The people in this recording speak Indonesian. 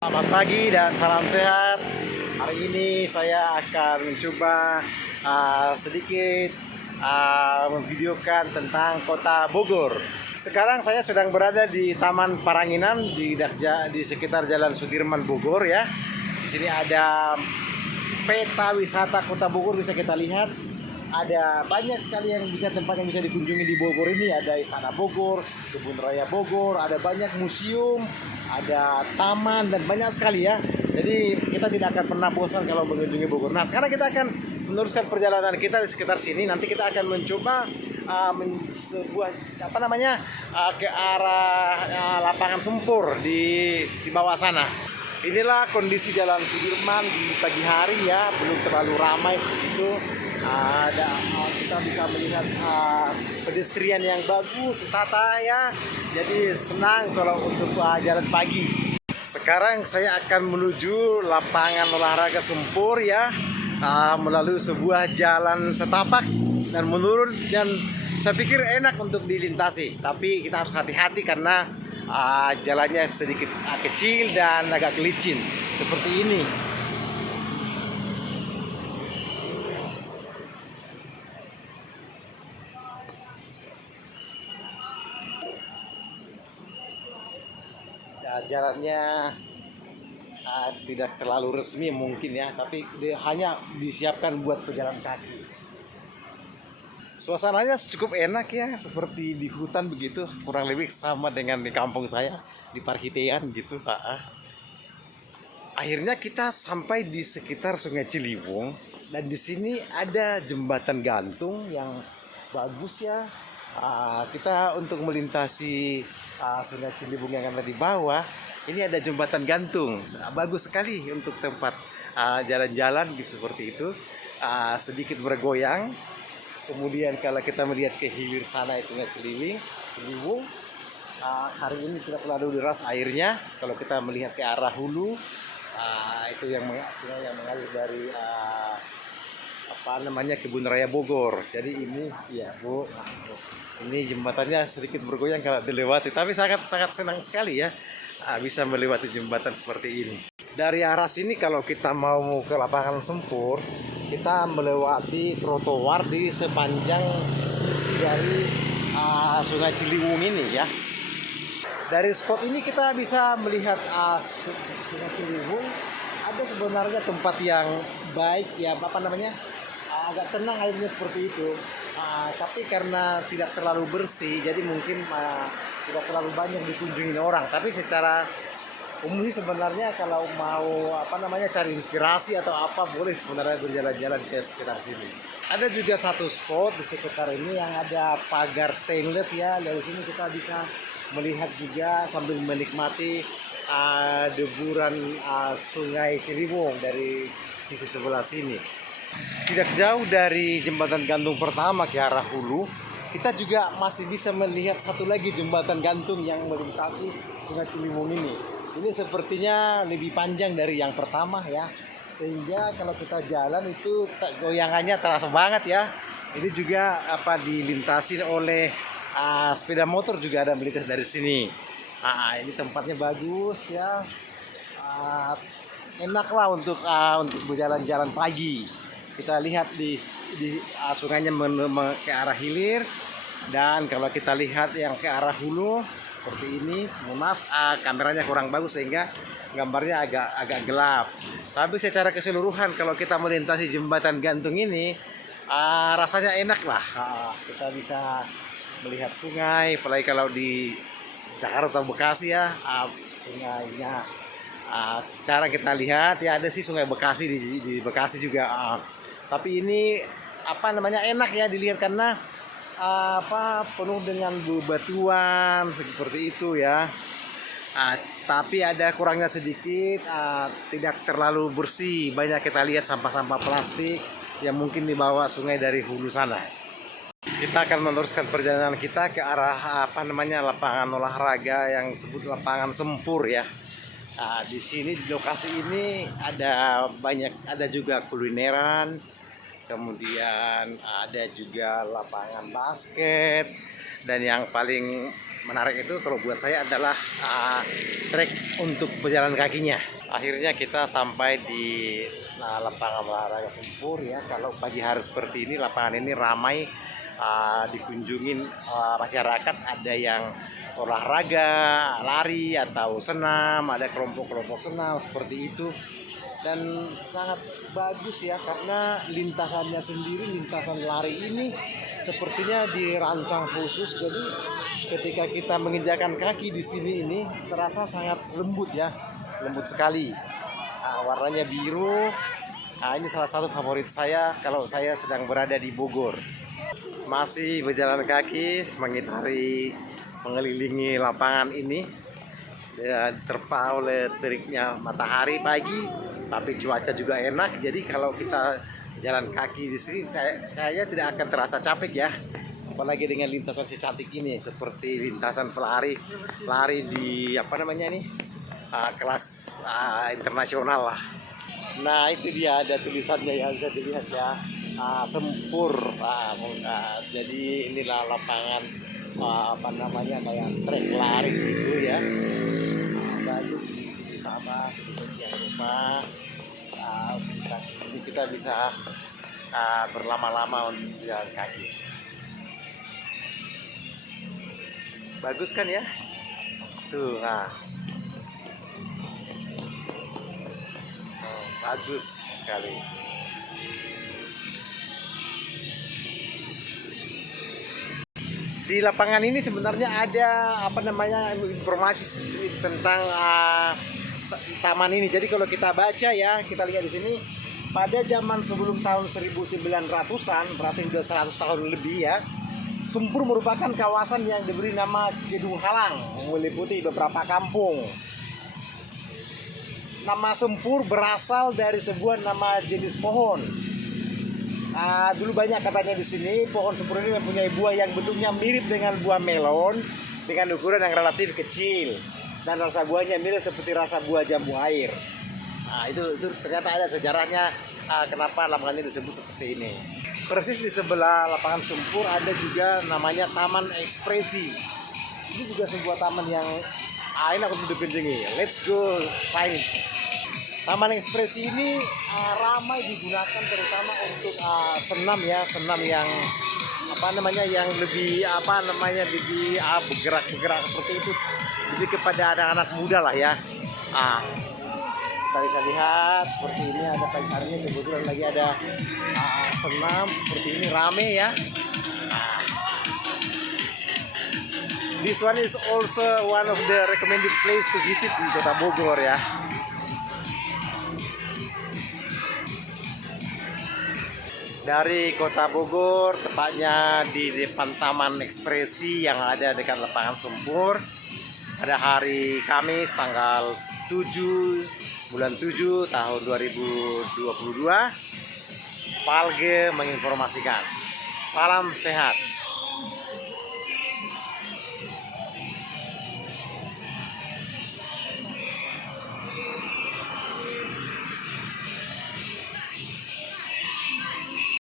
Selamat pagi dan salam sehat. Hari ini saya akan mencoba sedikit memvideokan tentang kota Bogor. Sekarang saya sedang berada di Taman Paranginan di sekitar Jalan Sudirman Bogor ya. Di sini ada peta wisata kota Bogor, bisa kita lihat. Ada banyak sekali tempat yang bisa dikunjungi di Bogor ini. Ada Istana Bogor, Kebun Raya Bogor, ada banyak museum, ada taman dan banyak sekali ya. Jadi kita tidak akan pernah bosan kalau mengunjungi Bogor. Nah, sekarang kita akan meneruskan perjalanan kita di sekitar sini. Nanti kita akan mencoba ke arah lapangan Sempur di bawah sana. Inilah kondisi Jalan Sudirman di pagi hari ya, belum terlalu ramai seperti itu. Kita bisa melihat pedestrian yang bagus, tata ya. Jadi senang kalau untuk jalan pagi. Sekarang saya akan menuju lapangan olahraga Sempur ya, melalui sebuah jalan setapak dan menurun, dan saya pikir enak untuk dilintasi. Tapi kita harus hati-hati karena jalannya sedikit kecil dan agak licin seperti ini. Jalannya tidak terlalu resmi mungkin ya, tapi hanya disiapkan buat pejalan kaki. Suasananya cukup enak ya, seperti di hutan begitu, kurang lebih sama dengan di kampung saya di Parkitean gitu. Akhirnya kita sampai di sekitar Sungai Ciliwung, dan di sini ada jembatan gantung yang bagus ya. Kita untuk melintasi Sungai Ciliwung yang ada di bawah, ini ada jembatan gantung, bagus sekali untuk tempat jalan-jalan gitu, seperti itu. Sedikit bergoyang. Kemudian kalau kita melihat ke hilir sana itu Sungai Ciliwung, hari ini tidak terlalu deras airnya. Kalau kita melihat ke arah hulu, itu sungai yang mengalir dari Kebun Raya Bogor. Jadi ini ya Bu, ini jembatannya sedikit bergoyang kalau dilewati, tapi sangat senang sekali ya bisa melewati jembatan seperti ini. Dari arah sini kalau kita mau ke lapangan Sempur, kita melewati trotoar di sepanjang sisi dari Sungai Ciliwung ini ya. Dari spot ini kita bisa melihat Sungai Ciliwung. Ada sebenarnya tempat yang baik ya, agak tenang airnya seperti itu. Tapi karena tidak terlalu bersih, jadi mungkin tidak terlalu banyak dikunjungi orang. Tapi secara umum sebenarnya kalau mau cari inspirasi atau apa, boleh sebenarnya berjalan-jalan ke sekitar sini. Ada juga satu spot di sekitar ini yang ada pagar stainless ya. Dari sini kita bisa melihat juga sambil menikmati deburan Sungai Ciliwung dari sisi sebelah sini. Tidak jauh dari jembatan gantung pertama ke arah hulu, kita juga masih bisa melihat satu lagi jembatan gantung yang melintasi Sungai Ciliwung ini. Ini sepertinya lebih panjang dari yang pertama ya, sehingga kalau kita jalan itu goyangannya terasa banget ya. Ini juga dilintasi oleh sepeda motor, juga ada melintas dari sini. Ini tempatnya bagus ya, enaklah untuk berjalan-jalan pagi. Kita lihat di sungainya ke arah hilir, dan kalau kita lihat yang ke arah hulu seperti ini, mohon maaf kameranya kurang bagus sehingga gambarnya agak gelap. Tapi secara keseluruhan kalau kita melintasi jembatan gantung ini, rasanya enak lah. Kita bisa melihat sungai, apalagi kalau di Jakarta atau Bekasi ya, sungainya cara kita lihat ya, ada sih Sungai Bekasi di Bekasi juga. Tapi ini enak ya dilihat karena penuh dengan bebatuan seperti itu ya. Tapi ada kurangnya sedikit, tidak terlalu bersih. Banyak kita lihat sampah-sampah plastik yang mungkin dibawa sungai dari hulu sana. Kita akan meneruskan perjalanan kita ke arah lapangan olahraga yang disebut lapangan Sempur ya. Di sini di lokasi ini ada juga kulineran, kemudian ada juga lapangan basket, dan yang paling menarik itu kalau buat saya adalah trek untuk pejalan kakinya. Akhirnya kita sampai di lapangan olahraga Sempur ya. Kalau pagi hari seperti ini lapangan ini ramai dikunjungin masyarakat. Ada yang olahraga, lari atau senam, ada kelompok-kelompok senam seperti itu. Dan sangat bagus ya, karena lintasannya sendiri, lintasan lari ini sepertinya dirancang khusus. Jadi ketika kita menginjakan kaki di sini ini terasa sangat lembut ya, lembut sekali. Warnanya biru. Ini salah satu favorit saya kalau saya sedang berada di Bogor. Masih berjalan kaki mengelilingi lapangan ini, diterpa oleh teriknya matahari pagi, tapi cuaca juga enak. Jadi kalau kita jalan kaki di sini, kayaknya tidak akan terasa capek ya. Apalagi dengan lintasan secantik ini, seperti lintasan pelari di kelas internasional lah. Nah itu dia, ada tulisannya yang bisa dilihat ya, Sempur. Jadi inilah lapangan kayak trek lari gitu ya. Bagus sama sedikit rumah. Kita bisa berlama-lama untuk jalan kaki. Bagus kan ya? Tuh, bagus sekali. Di lapangan ini sebenarnya ada informasi tentang taman ini. Jadi kalau kita baca ya, kita lihat di sini pada zaman sebelum tahun 1900-an, berarti sudah 100 tahun lebih ya. Sempur merupakan kawasan yang diberi nama Kedung Halang, meliputi beberapa kampung. Nama Sempur berasal dari sebuah nama jenis pohon. Dulu banyak katanya di sini pohon sempur ini mempunyai buah yang bentuknya mirip dengan buah melon dengan ukuran yang relatif kecil, dan rasa buahnya mirip seperti rasa buah jambu air. Itu ternyata ada sejarahnya kenapa lapangan ini disebut seperti ini. Persis di sebelah lapangan Sempur ada juga namanya Taman Ekspresi. Ini juga sebuah taman yang enak untuk dikunjungi. Let's go find it. Taman Ekspresi ini ramai digunakan terutama untuk senam ya, senam yang yang lebih lebih bergerak seperti itu, lebih kepada anak-anak muda lah ya. Kita bisa lihat seperti ini, ada pagi harinya kebetulan lagi ada senam seperti ini, rame ya. This one is also one of the recommended place to visit di Kota Bogor ya. Dari Kota Bogor, tepatnya di depan Taman Ekspresi yang ada dekat lapangan Sempur, pada hari Kamis tanggal 7 bulan 7 tahun 2022, Palge menginformasikan. Salam sehat.